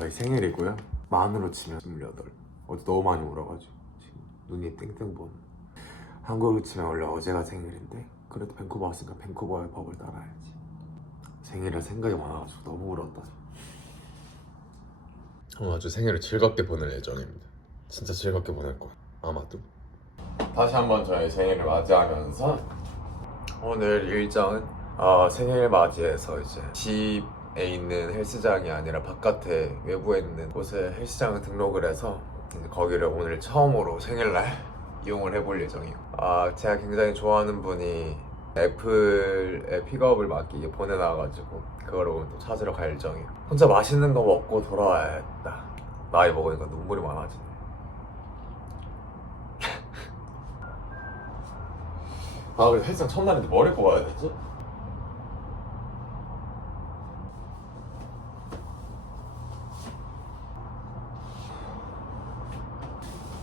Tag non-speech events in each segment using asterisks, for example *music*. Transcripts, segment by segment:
저희 생일이고요. 만으로 치면 28. 어제 너무 많이 울어가지고 지금 눈이 땡땡 보는. 한국으로 치면 원래 어제가 생일인데 그래도 밴쿠버 왔으니까 밴쿠버의 법을 따라야지. 생일에 생각이 많아가지고 너무 울었다. 오늘 아주 생일을 즐겁게 보낼 예정입니다. 진짜 즐겁게 보낼 거야. 아마도. 다시 한번 저희 생일을 맞이하면서 오늘 일정은 어, 생일 맞이해서 이제 집에 있는 헬스장이 아니라 바깥에 외부에 있는 곳에 헬스장을 등록을 해서 거기를 오늘 처음으로 생일날 *laughs* 이용을 해볼 예정이에요. 아 제가 굉장히 좋아하는 분이 애플에 픽업을 맡기게 보내놔가지고 그걸 오늘 또 찾으러 갈 예정이에요. 혼자 맛있는 거 먹고 돌아와야겠다. 나이 먹으니까 눈물이 많아지네. *laughs* 아 그래 헬스장 첫날인데 머리 뽑아야 되지?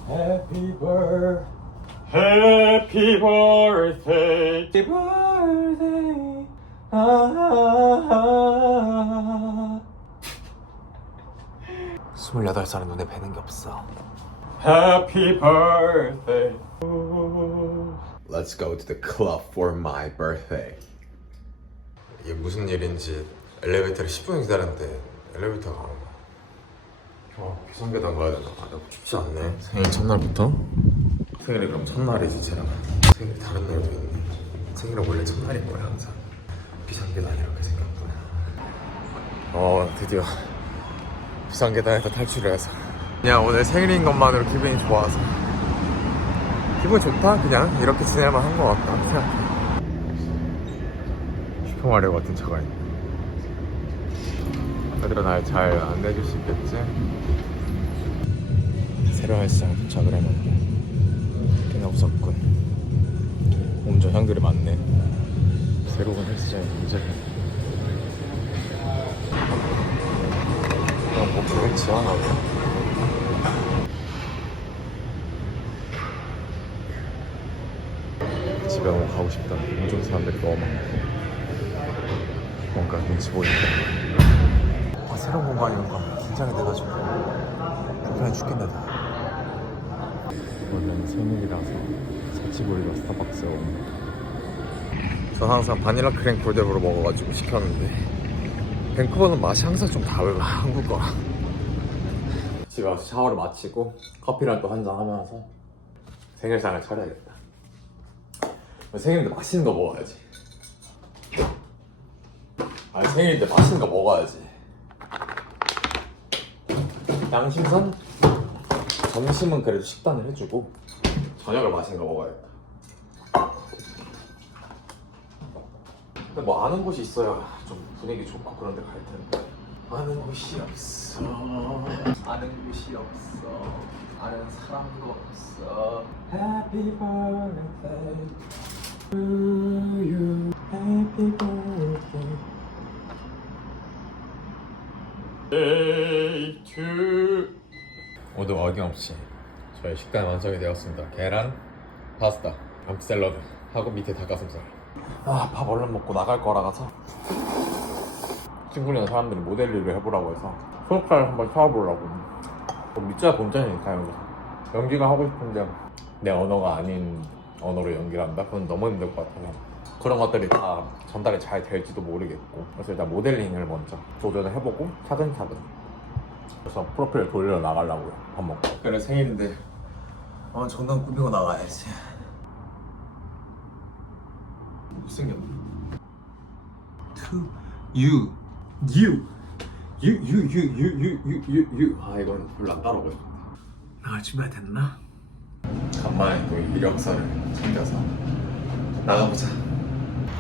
Happy birthday Happy birthday Happy birthday 아 28살은 눈에 뵈는 게 없어 Happy birthday Let's go to the club for my birthday 이게 무슨 일인지 엘리베이터를 10분 기다렸는데 엘리베이터가 안 와. 어, 비상계단 가야 되나? 아, 쉽지 않네. 생일 첫날부터? 생일이 그럼 첫날이지, 쟤랑. 생일 다른 날도 있네. 생일은 원래 첫날인 거야, 항상. 비상계단 이렇게 생겼구나. 어, 드디어 비상계단에서 탈출을 해서. 그냥 오늘 생일인 것만으로 기분이 좋아서. 기분 좋다, 그냥. 이렇게 지내만 한 것 같다, 생각해. 슈퍼마리오 같은 차가 있네. 얘들아 날잘 안내해 줄 수 있겠지? 새로 헬스장 도착을 했는데 꽤나 없었군. 온전 향들이 많네. 새로운 헬스장이 굉장히 그냥 뭐 계획치 하나 봐 집에 너무 가고 싶다 온종 사람들이 너무 많고 뭔가 눈치 보인다 아, 공간이니까 긴장이 돼가지고 불편해 죽겠네 오늘은 생일이라서 사치보리가 스타벅스에 옵니다 저 항상 바닐라 크림 골대브로 먹어가지고 시켰는데 밴쿠버는 맛이 항상 좀 달라 한국과 집에 와서 샤워를 마치고 커피랑 또 한잔 하면서 생일상을 차려야겠다. 생일인데 맛있는 거 먹어야지. 아니 생일인데 맛있는 거 먹어야지 양심선? 점심은 그래도 식단을 해주고 저녁을 맛있는 거 먹어야겠다 근데 뭐 아는 곳이 있어야 좀 분위기 좋고 그런 데 갈 텐데. 아는 곳이 없어. 아는 곳이 없어. 아는 사람도 없어. Happy birthday to you. Happy birthday 모두 어김없이 저희 식단 완성이 되었습니다. 계란, 파스타, 감샐러드 하고 밑에 닭가슴살. 아, 밥 얼른 먹고 나갈 거라서 친구랑 사람들이 모델 일을 해보라고 해서 소속사를 한번 찾아보려고. 뭐 밑자 본전이니까 여기서 연기가 하고 싶은데 내 언어가 아닌 언어로 연기를 한다? 그건 너무 힘들 것 같아서 그런 것들이 다 전달이 잘 될지도 모르겠고 그래서 일단 모델링을 먼저 조절을 해보고 차근차근 그래서 프로필을 돌려 나가려고요 밥 먹고. 그래 생일인데. 어, 정당 꾸미고 나가야지. 못생겼네. To you. You. You you you you you you you, you. 아 이건 별로 안 따라오고 싶다. 나갈 준비가 됐나? 간만에 또 이력서를 챙겨서 나가보자.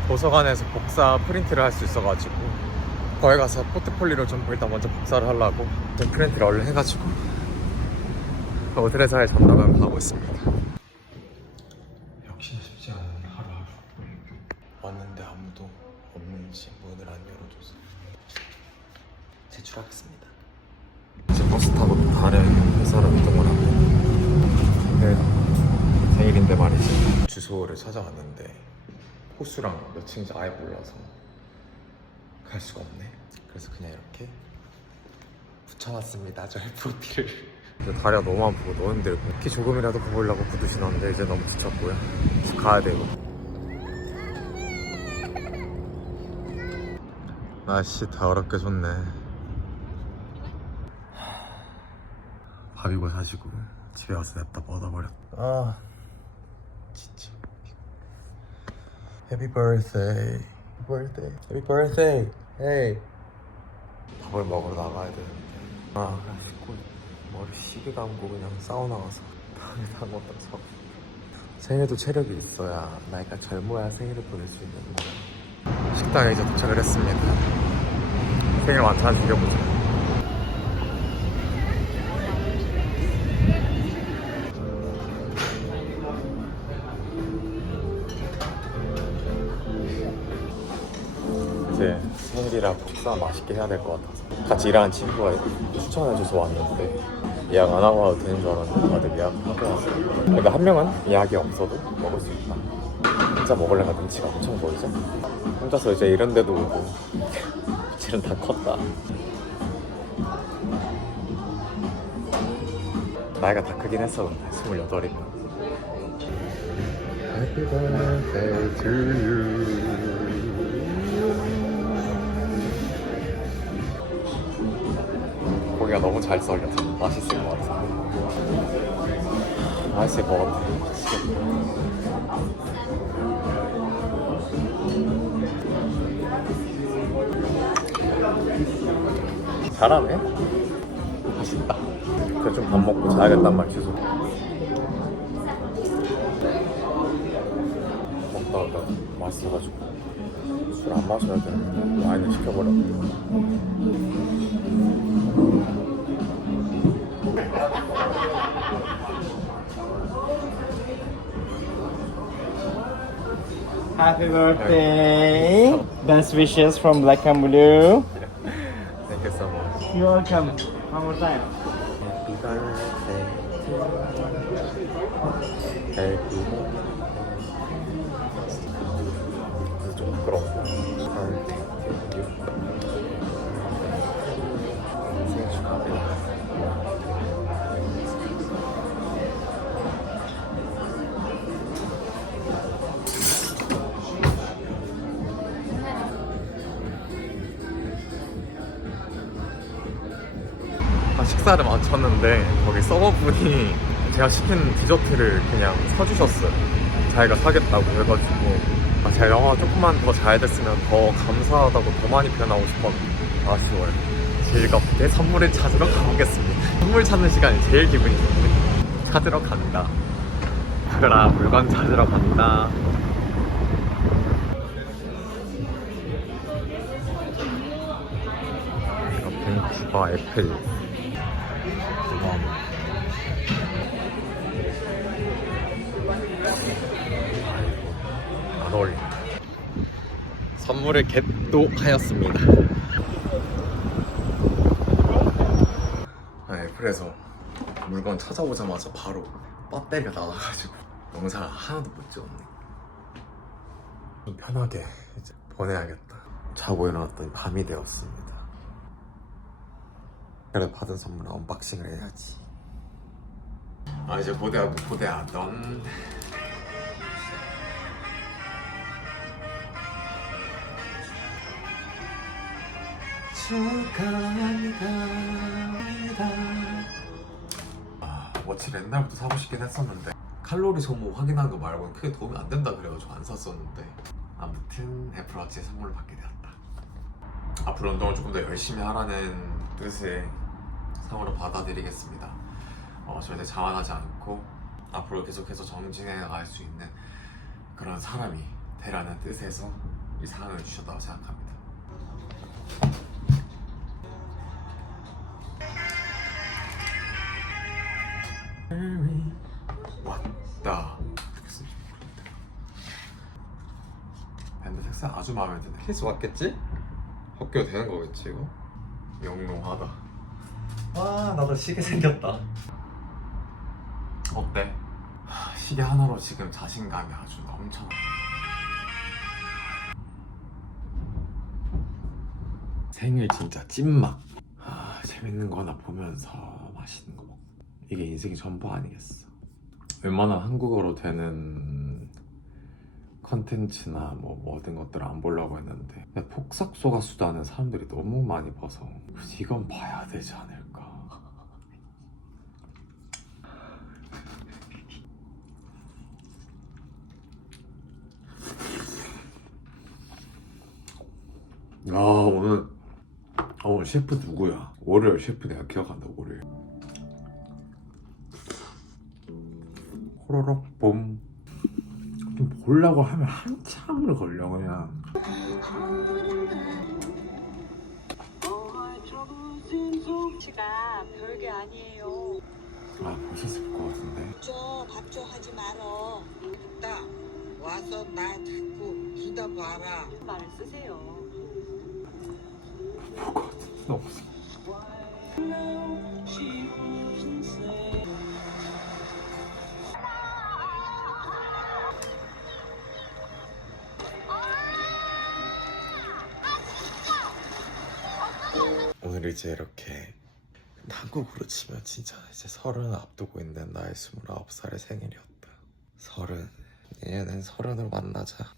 도서관에서 복사 프린트를 할 수 있어가지고 거기 가서 포트폴리오를 좀 일단 먼저 복사를 하려고 좀 프린트를 얼른 해가지고 어드레사에 전담을 가고 있습니다. 역시나 쉽지 않은 하루하루. 왔는데 아무도 없는지 문을 안 열어줘서 제출하겠습니다. 이제 버스 타고 또 다른 회사로 이동을 하고 네, 생일인데 말이지. 주소를 찾아왔는데 호수랑 몇 층인지 아예 몰라서 갈 수가 없네. 그래서 그냥 이렇게 붙여놨습니다. 저의 *laughs* 프로필을. 다리가 너무 아프고 너무 힘들고 키 조금이라도 가보려고 구두 신었는데 이제 너무 지쳤고요. 집 가야 되고 날씨 다 어렵게 좋네. 밥이고 사시고 집에 와서 냅다 뻗어버렸다 아 진짜 Happy birthday. Birthday. 밥을 먹으러 나가야 되는데. 아 씻고 머리 시계 감고 그냥 사우나 가서 방에 다 자고 생일도 체력이 있어야 나이가 젊어야 생일을 보낼 수 있는 거야. 식당에 이제 도착을 했습니다. 생일 완찬 죽여보자 이제 생일이라 식사 맛있게 해야 될 것 같아서. 같이 일하는 친구가 추천해줘서 왔는데 예약 안 하고 와도 되는 줄 알았는데 다들 예약하고 왔어요. 그러니까 한 명은 예약이 없어도 먹을 수 있다. 혼자 먹으려면 눈치가 엄청 보이죠? 혼자서 이제 이런 데도 오고 실은 다 컸다. 나이가 다 크긴 했어 근데. 28이면 Happy birthday to you 고기가 너무 잘 썰려서 맛있을 것 같아. 맛있을 것 같아. 미치겠다. 잘하네. 맛있다. 그래 좀밥 먹고 자야겠단 말 취소. 먹다가 맛있어가지고 술 안 마셔야 되는데 와인을 시켜버려. Happy birthday! Best wishes from Black and Blue. Thank you so much. You're welcome. One more time. Happy birthday to you. Happy birthday. 좀 부끄러워. 식사를 마쳤는데 거기 서버분이 제가 시킨 디저트를 그냥 사주셨어요. 자기가 사겠다고 해가지고. 아, 제가 영화 조금만 더 잘 됐으면 더 감사하다고 더 많이 표현하고 싶었는데 아쉬워요. 즐겁게 선물을 찾으러 가보겠습니다. 선물 찾는 시간이 제일 기분이 좋은데 찾으러 간다. 그라 물건 찾으러 간다. 벤츠바 애플 그다음 안 어울려. 선물을 겟도 하였습니다. 아, 애플에서 물건 찾아오자마자 바로 배터리가 나와가지고 영상 하나도 못 찍었네. 좀 편하게 이제 보내야겠다. 자고 일어났더니 밤이 되었습니다 그래 받은 선물 언박싱을 해야지. 아 이제 고대하고 고대하던. 축하합니다. 아 워치를 옛날부터 사고 싶긴 했었는데. 칼로리 소모 확인하는 거 말고는 크게 도움이 안 된다 그래가지고 안 샀었는데. 아무튼 애플워치 선물을 받게 되었다. 앞으로 운동을 조금 더 열심히 하라는 뜻의 상으로 받아들이겠습니다. 어, 절대 자만하지 않고 앞으로 계속해서 정진해 나갈 수 있는 그런 사람이 되라는 뜻에서 이 상을 주셨다고 생각합니다. 왔다. 밴드 색상 아주 마음에 드네. 케이스 왔겠지? 학교 되는 거겠지 이거? 영롱하다. 와 나도 시계 생겼다. 어때? 하, 시계 하나로 지금 자신감이 아주 넘쳐. 생일 진짜 찐막. 아, 제 재밌는 거나 보면서 맛있는 거 먹고 이게 인생의 전부 아니겠어 웬만한 한국어로 되는 컨텐츠나 뭐 모든 것들을 안 보려고 했는데 근데 폭삭 속가수다는 사람들이 너무 많이 봐서 이건 봐야 되지 않을까 아 오늘 아 오늘 셰프 누구야? 월요일 셰프 내가 기억한다 월요일 호로록 봄. 좀 보려고 하면 한참을 걸려 그냥. 치가 별게 아니에요. 아 보셨을 것 같은데. 저 밥줘 하지 말어. 나 와서 나 자꾸 주다 봐라. 말을 쓰세요. 같은데 없어. 오늘 이제 이렇게 한국으로 치면 진짜 이제 서른 앞두고 있는 나의 스물아홉 살의 생일이었다. 서른 내년엔 서른으로 만나자.